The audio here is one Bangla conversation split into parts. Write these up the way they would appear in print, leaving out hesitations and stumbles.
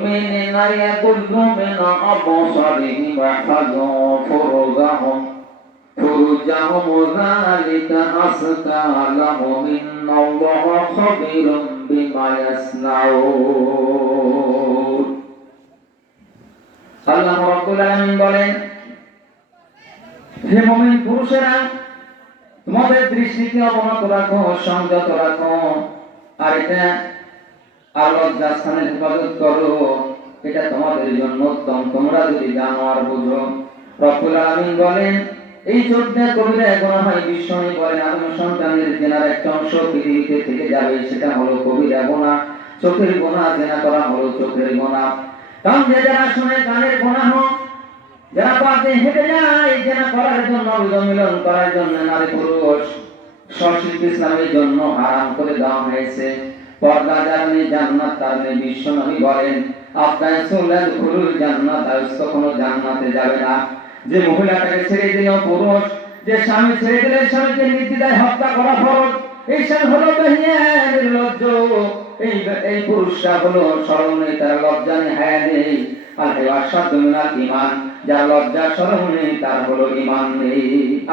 মুমিনিনা ইয়াকুল্লু মিন আবসারিহিম ওয়া হাযু ফুরুজাহুম যালিকা আসকা লাহুম ইন্নাল্লাহা খাবীরুম বিমা ইয়াসনাউন। আল্লাহ রাব্বুল আলামিন বলেন, হে মুমিন পুরুষেরা, তোমাদের দৃষ্টিকে অবনত রাখো, সংযত রাখো, আর এটা আল্লাহর স্থানের হেফাজত করো, এটা তোমাদের জন্য উত্তম, তোমরা যদি জানো আর বুঝো। রব্বুল আলামিন বলেন, এই চোদ্দা কবিরা গুনাহ হয়। বিশ্বনবী বলেন, আদম সন্তানের জেনার একটা অংশ পৃথিবীতে থেকে যাবে, সেটা হলো কবিরা গুনাহ। চোখের গুনাহ, জেনা করা হলো চোখের গুনাহ। কান দিয়ে যারা শুনে কানের গুনাহ, যারা পথে হেঁটে যায় জেনা করার জন্য, অবৈধ মিলন করার জন্য নারী পুরুষ সশিষ্ট ইসলামের জন্য হারাম করে দেওয়া হয়েছে। পর্দা যার নেই জান্নাত তার নেই। বিশ্বনবী বলেন, আপনার সুন্নাত খুলুল জান্নাত, আর কখনো জান্নাতে যাবে না। যে মহিলাটাকে ছেড়ে দিল পুরুষ, যে স্বামী ছেড়ে দিলে স্বামীকে নির্দ্বিধায় হত্যা করা ফরজ, এই স্বামী হলো বেহিয়া নির্লজ্জ। এই পুরুষটা হলো শরম নেই, তার লজ্জা নেই, হায়া নেই। আর হে আশাদ্দু মিনাল ঈমান, যার লজ্জা শরম নেই তার হলো ঈমান নেই।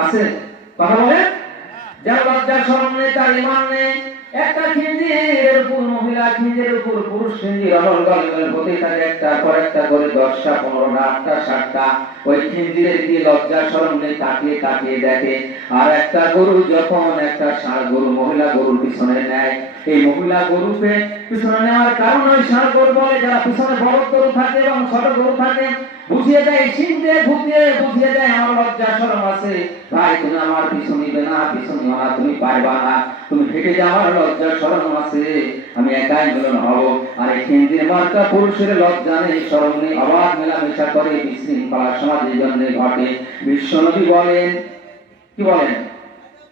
আছে কথা বলে, যার লজ্জা শরম নেই তার ঈমান নেই। একটা খিঞ্জিরের উপর মহিলা, খিঞ্জিরের উপর পুরুষ খিঞ্জির অমল গলগল হতে থাকে, একটা পর একটা করে 10টা 15টা 8টা 7টা। ওই খিঞ্জিরের দিয়ে লজ্জা শরম নেই, তাকিয়ে তাকিয়ে দেখে। আর একটা গরু যখন একটা ষাঁড় গরু মহিলা গরুর পিছনে নেয়, এই মহিলা গরুকে পিছনে নেওয়ার কারণ ওই ষাঁড় গরু বলে, যারা পিছনে বড় গরু থাকে এবং ছোট গরু থাকে, বুঝিয়ে দেয়, সিংহে বুঝিয়ে দেয়, আমার লজ্জা শরম আছে ভাই, তুমি আমার পিছু নিবে না, পিছু নিও না, তুমি পারবা না, তুমি হেঁটে যাওয়ার লজ্জা শরম আছে, আমি একাই মিলন হব। আর এই কেন্দ্রের মার্কা পুরুষের লজ্জা নেই, শরম নেই, অবাধ মেলামেশা করে, বিশৃঙ্খলা সমাজের জন্য ঘটে। বিশ্বনবী বলেন, কি বলেন?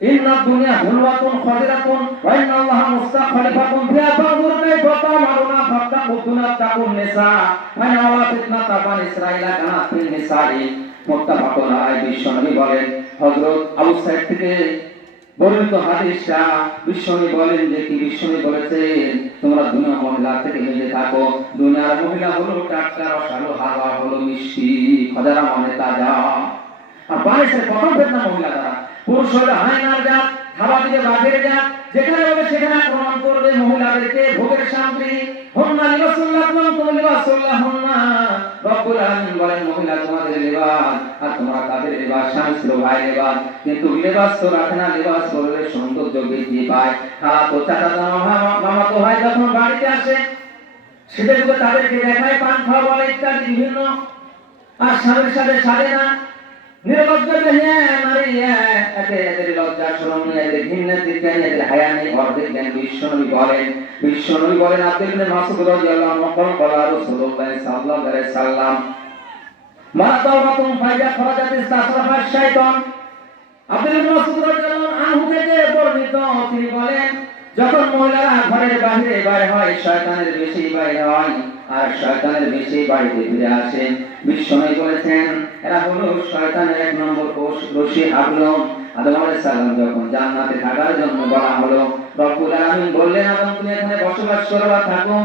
ইন্না দুনিয়া হুলওয়াতুন খাদিরাতুন ওয়া ইন্নাল্লাহা মুস্তাখলিফাতুন ফিহা ফানজুর কাইফা তা'মালুনা ফাত্তাকুতুনা তাকুন নিসা ওয়া ইন্না ফিতনাতা বানি ইসরাঈলা কানাত ফিন নিসাই। মুত্তাফাকুন আলাইহি। বিশ্বনবী বলেন, হযরত আবু সাঈদ থেকে বর্ণিত হাদিসটা, বিশ্বনবী বলেন যে কি, বিশ্বনবী বলেছেন, তোমরা দুনিয়া মহিলা থেকে নিজে থাকো। দুনিয়ার মহিলা হলো টাটকা, রসালো, হাওয়া হলো মিষ্টি, খজারা মানে তাজা। আর বাড়িতে প্রথম ফেতনা মহিলা দ্বারা। পুরুষ হলে হায়নার জাত, খাবার দিকে বাঘের জাত, যেখানে হবে সেখানে আক্রমণ করবে মহিলাদেরকে। ভোগের সামগ্রী হুন্না লিবাসুল্লাকুম তুম লিবাসুল্লাহুন্না। রব্বুল আলামিন বলেন, মহিলা তোমাদের লিবাস আর তোমরা তাদের লিবাস, স্বামী ছিল ভাই লিবাস, কিন্তু লিবাস তো রাখে না। লিবাস করলে সৌন্দর্য বৃদ্ধি পায়। তো চাচা মামা তো ভাই যখন বাড়িতে আসে, সেদের তাদেরকে দেখায়, পান খাওয়া বলে ইত্যাদি বিভিন্ন। আর স্বামীর সাথে সাজে না, নির্লজ্জ বেহিয়া নারী, এদের লজ্জা শরম নেই, এদের ঘৃণা জ্ঞান, এদের হায়া নেই, অর্ধেক জ্ঞান। বিশ্বনবী বলেন, আব্দুল্লাহ ইবনে মাসউদ রাদিয়াল্লাহু আনহু বলা, রাসূলুল্লাহ সাল্লাল্লাহু আলাইহি সাল্লাম, মা তাওবাতুন ফাইজা খরাজাতিস তাসরাফা শাইতান। আব্দুল্লাহ ইবনে মাসউদ রাদিয়াল্লাহু আনহু থেকে বর্ণিত, তিনি বলেন, যখন মহিলারা ঘরের বাইরে বাইরে হয়, শয়তানের বেশি বাইরে হয়, আর শয়তানের বেশি বাড়িতে ফিরে আসে। বিশ্বনবী বলেছেন, এরা হলো শয়তানের এক নম্বর রশি হাবল। আদম আলাইহিস সালাম যখন জান্নাতে থাকার জন্য বলা হলো, রব্বুল আলামিন বললেন, আদম তুমি এখানে বসবাস করো বা থাকো,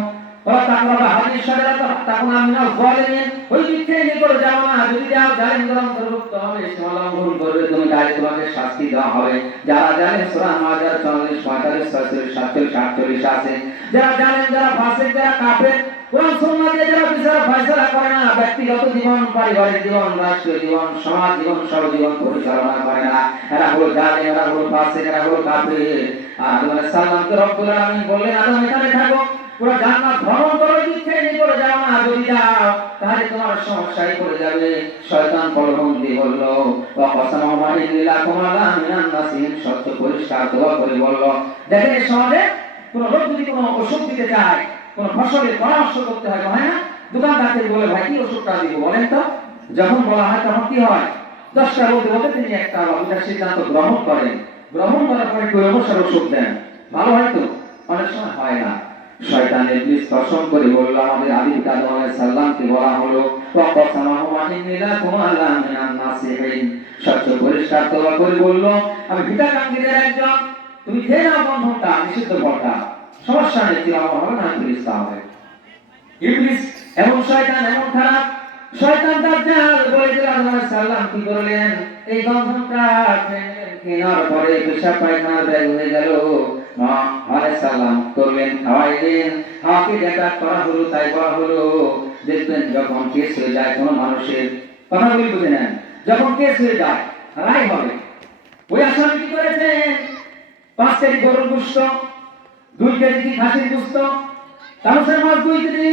ওয়া তাকরাবা হাদিস শাজারাত তাকুনা মিনাল যালিমিন, ওই দিকে নিকট যাও না, যদি যাও জালিমদের অন্তর্ভুক্ত হবে, সীমালঙ্ঘন করবে তুমি, তাহলে তোমাকে শাস্তি দেওয়া হবে। যারা জানেন সূরা মাজার 44 45 46 47 48 আছে, যারা জানেন, যারা ফাসিক, যারা কাফের, কোরআন সুন্নাহ দিয়ে যারা বিচার ফয়সালা করে না, ব্যক্তিগত জীবন, পারিবারিক জীবন, রাষ্ট্রীয় জীবন, সমাজ জীবন, সব জীবন পরিচালনা করে না, এরা হলো জালিম, এরা হলো ফাসিক, এরা হলো কাফের। আর আদম আলাইহিস সালামকে রব্বুল আলামিন বললেন, আদম এখানে থাকো, পুরো জান্নাত ভ্রমণ করো, দিকে নিকট যাও না, যদি যাও তাহলে তোমার সমস্যায় পড়ে যাবে। শয়তান পরবন্ধী বলল, ওয়া কসামা ইন্নাকুম আলা মিনান নাসিন, সত্য পরিষ্কার দোয়া করে বলল। দেখেন এই সমাজে কোন লোক যদি কোনো ওষুধ দিতে চায়, কোন ফসলের পরামর্শ করতে হয়, হয় না, দোকানদারকে বলে, ভাই কি ওষুধটা দিব বলেন তো। যখন বলা হয় তখন কি হয়, 10টা বলতে তিনি একটা বা দুটা সিদ্ধান্ত গ্রহণ করেন। গ্রহণ করার পরে কেউ অবসর ওষুধ দেন, ভালো হয় তো, অনেক সময় হয় না। শয়তান ইবলিস কসম করে বলল, আমাদের আদি পিতা আদম আলাইহিস সালামকে বলা হলো, ওয়া কসামাহু ইন্নাকুম আলা মিনান নাসিহিন, সত্য পরিষ্কার তওবা করে বলল, আমি হিতাকাঙ্ক্ষীদের একজন, তুমি খেয়ে নাও বন্ধনটা, নিষিদ্ধ ফলটা, সমস্যা নেই, কি হবে না, ফিরিস্তা হবে। ইবলিস এমন শয়তান এমন খারাপ শয়তান দাজ্জাল বলেছিল আল্লাহ সাল্লাম কি করলেন এই গন্ধটা কেনার পরে পেশাব পায়খানার ব্যাগ হয়ে গেল আলাইহিস সালাম করলেন খাওয়াইলেন হাতে যেটা করা হলো তাই করা হলো দেখবেন যখন কেস হয়ে যায় কোনো মানুষের কথা বলি বুঝে নেন যখন কেস হয়ে যায় রায় হবে ওই আসামি কি করেছেন 5 কেজি গরুর গোশত 2 কেজি খাসির গোশত তামসের মাছ 2 কেজি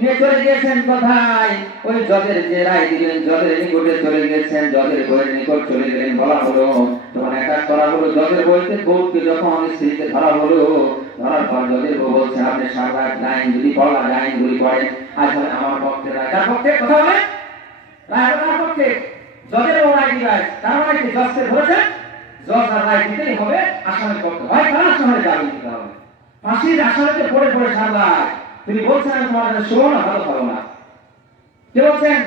নিয়ে চলে গিয়েছেন কোথায় ওই জজের যে রায় দিলেন জজের নিকটে চলে গিয়েছেন জজের বইয়ের নিকট চলে গেলেন বলা হলো তখন অ্যাটাক করা হলো জজের বইতে বউকে যখন স্ত্রীকে ধরা হলো ধরার পর জজের বউ বলছেন আপনি সারা লাইন যদি পড়া লাইন গুলি পড়েন আজ আমার পক্ষে রায় তার পক্ষে কথা বলে রায় আমার পক্ষে জজের বউ রায় দিবে তার মানে কি জজকে ধরেছেন জজ আর রায় দিতেই হবে আসামির পক্ষে হয় তার আসামির জামিন দিতে হবে ফাঁসির আসামিতে পড়ে পড়ে সারা তিনি বলছেন আমি তোমার কাছে শোনো না ভালো ভালো না কে বলছেন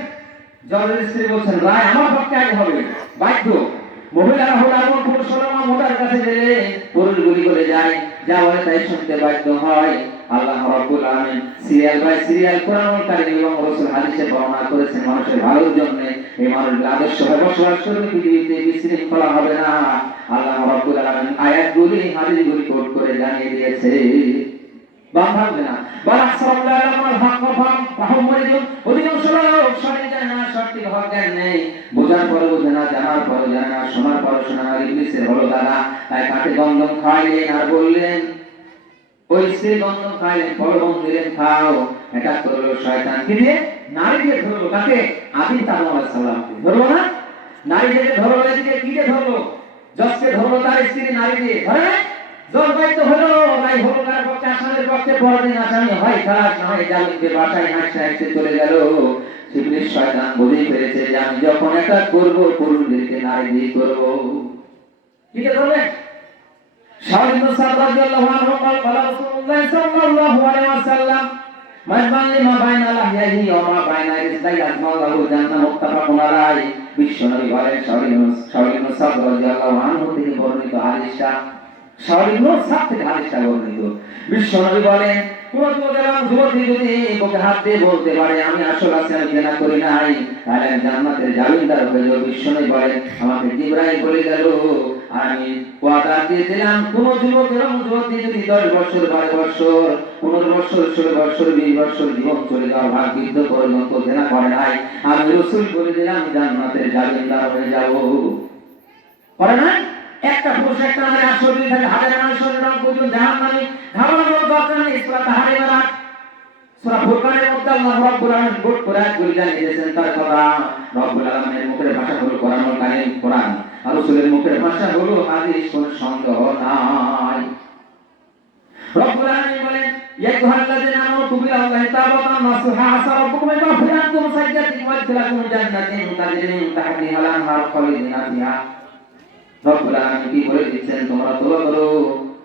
জজের স্ত্রী বলছেন রায় আমার পক্ষে আগে হবে বাধ্য মহিলারা হলো এমন পুরুষ হলো মোটার কাছে গেলে পুরুষ গুলি করে যায় যা হয় তাই শুনতে বাধ্য হয় আল্লাহ রাব্বুল আলামিন সিরিয়াল বাই সিরিয়াল কোরআনুল কারীম এবং রাসূল হাদিসে বর্ণনা করেছেন মানুষের ভালোর জন্য এই মানুষের আদর্শভাবে বসবাস করবে পৃথিবীতে বিশৃঙ্খলা হবে না আল্লাহ রাব্বুল আলামিন আয়াতগুলি হাদিসগুলি কোট করে জানিয়ে দিয়েছে ভাববে না অধিকাংশ লোক সঠিক জানে না সঠিক হক জ্ঞান নেই বোঝার পরে বোঝে না জানার পরে জানে না শোনার পরে শোনা না ইবলিসের হলো দাদা তাই কাঠে গন্ধম খাইলেন আর বললেন ওই স্ত্রী গন্ধম খাইলেন ফলবন দিলেন খাও এটা করলো শয়তান কি দিয়ে নারী দিয়ে ধরলো কাকে আদিম আলাইহিস সালামকে ধরলো না নারী দিয়ে ধরলো এদিকে কি দিয়ে ধরলো জজকে ধরলো তার স্ত্রী নারী দিয়ে ধরে জলবায়িত হলো রাই হলো তার পক্ষে আসামের পক্ষে পরদিন আসামি হয় খালাস না হয় জামিনকে বাসায় হাসতে হাসতে চলে গেল ইবলিস শয়তান বুঝেই ফেলেছে যে আমি যখন এটা করব পুরুষদেরকে নারী দিয়ে করব কি করবে শাওয়াল ইবনে সাদ রাদিয়াল্লাহু আনহু قال রাসূলুল্লাহ সাল্লাল্লাহু আলাইহি ওয়াসাল্লাম মাযমান লিমা বাইনা লাহইহি ওয়া মা বাইনা রিজলাই আজমাউ জান্নাহ মুত্তাফাকুন আলাইহি বিশ্বনবী বলেন শাওয়াল ইবনে সাদ রাদিয়াল্লাহু আনহু থেকে বর্ণিত হাদিসটা শাওয়াল ইবনে সাদ থেকে হাদিসটা বর্ণিত বিশ্বনবী বলেন কোন যুবতী যদি বুকে হাত দিয়ে বলতে পারে আমি আসলে আছি আমি জেনা করি নাই তাহলে জান্নাতের জামিনদার হয়ে যাবে বিশ্বনবী বলেন আমাকে জিবরাইল বলে গেল আমি ওয়াদা দিয়ে দিলাম কোন যুবক এবং যুবতী যদি 10 বছর 12 বছর 15 বছর 16 বছর 20 বছর জীবন চলে যাওয়ার ভাগ বৃদ্ধ পর্যন্ত জেনা করে নাই আমি রাসূল বলে দিলাম জান্নাতের জামিনদার হয়ে যাব করে না একটা পুরুষ একটা নারী আসলে থাকে হাজার মানুষের নাম পর্যন্ত জাহান্নামী ধারণা করার দরকার নেই সূরা তাহরিম সূরা ফুরকানের মধ্যে আল্লাহ রাব্বুল আলামিন বোর্ড করে আয়াতগুলি জানিয়ে দিয়েছেন তার কথা রব্বুল আলামিনের মুখের ভাষা হলো কোরআনুল কারীম কোরআন আর রাসূলের মুখের ভাষা হলো হাদিস কোন সন্দেহ নাই রব্বুল আলামিন বলেন ইয়া আইয়ুহাল্লাযীনা আমানু তুবু ইলাল্লাহি তাওবাতান নাসুহা আসা রাব্বুকুম আন ইয়াগফিরাকুম সাইয়্যাতিকুম ওয়া ইয়াদখিলাকুম জান্নাতিন তাজরি মিন তাহতিহা আল-আনহার খালিদিনা ফিহা রব্বুল আলামিন কি বলে দিচ্ছেন তোমরা তওবা করো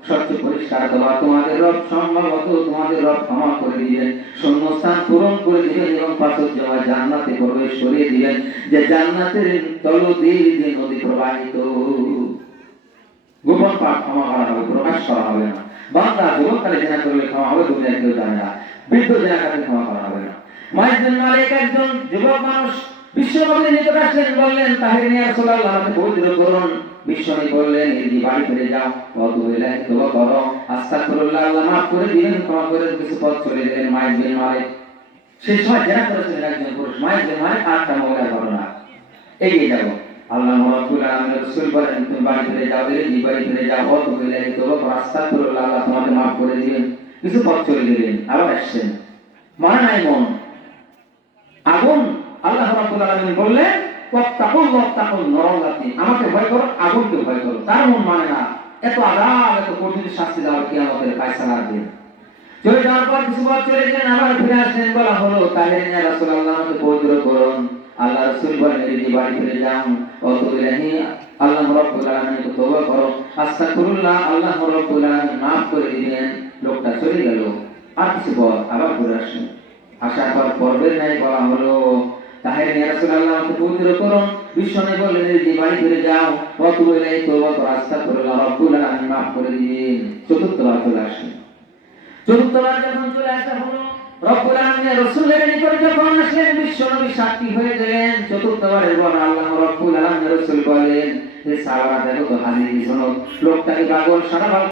সত্য পরিষ্কার তওবা তোমাদের রব সম্ভবত তোমাদের রব ক্ষমা করে দিবেন শূন্যস্থান পূরণ করে দিবেন এবং পাঁচক জমা জান্নাতে প্রবেশ করিয়ে দিবেন যে জান্নাতের তলদেশ দিয়ে নদী প্রবাহিত গোপন পাপ ক্ষমা করা হবে প্রকাশ করা হবে না বান্দা জীবনকালে জেনা করলে ক্ষমা হবে দুনিয়ায় কেউ জানে না বৃদ্ধ জেনাকারকে ক্ষমা করা হবে না মাইজ বিন মালিক একজন যুবক মানুষ বিশ্বনবীর নিকট আসলেন বললেন তাহির ইয়া রাসূলুল্লাহ আমাকে পবিত্র করুন বিশ্বনবী বললেন এই বাড়ি ফিরে যাও ওয়াদু ইলাহি তওবা করো আস্তাগফিরুল্লাহ আল্লাহ মাফ করে দিবেন ক্ষমা করে কিছু পথ চলে গেলেন মাইজ বিন মালিক সেই সময় জেনা করেছিলেন একজন পুরুষ মাইজ বিন মালিক আটটা মহিলার ঘটনা এগিয়ে যাব আল্লাহ রাব্বুল আলামিন রাসূল বলেন তুমি বাড়ি ফিরে যাও এই বাড়ি ফিরে যাও ওয়াদু ইলাহি তওবা করো আস্তাগফিরুল্লাহ আল্লাহ তোমাকে মাফ করে দিবেন কিছু পথ চলে গেলেন আবার আসছেন মানে নাই মন আগুন আল্লাহ রাব্বুল আলামিন বললেন ওয়াত্তাকুল্লাহ নারাল্লাতি আমাকে ভয় করো আগুনকে ভয় করো তার মন মানে না এত আযাব এত কঠিন শাস্তি দেওয়ার কিয়ামতের ফয়সালার দিন চলে যাওয়ার পর কিছু বার চলে গেলেন আবার ফিরে আসলেন বলা হলো তাহলে ইয়া রাসূলুল্লাহ আমাকে পবিত্র করুন আল্লাহ রাসূল বলেন এই বাড়ি ফিরে যাও ওয়াতু ইলাহি আল্লাহ রাব্বুল আলামিনকে তওবা করো আস্তাগফিরুল্লাহ আল্লাহ রাব্বুল আলামিন maaf করে দিবেন লোকটা চলে গেল আর কিছু বার আবার ঘুরে আসলেন আসার পর পর্বের নাই বলা হলো তাহলে ইয়া রাসূলুল্লাহ আমাকে পবিত্র করুন বিশ্বনবী বললেন এই বাড়ি ফিরে যাও ওয়াতু ইলাহি তওবা করো আস্তাগফিরুল্লাহ রাব্বুল আলামিন maaf করে দিবেন চতুর্থবার চলে আসলেন চতুর্থবার যখন চলে আসা হলো রব্বুল আলামিন রাসূলের নিকট যখন আসলেন বিশ্বনবী সাক্ষী হয়ে গেলেন চতুর্থবারের পর আল্লাহ রব্বুল আলামিন রাসূল বলেন হে সাহাবারা দেখো তো হাজির লোকটাকে পাগল সারা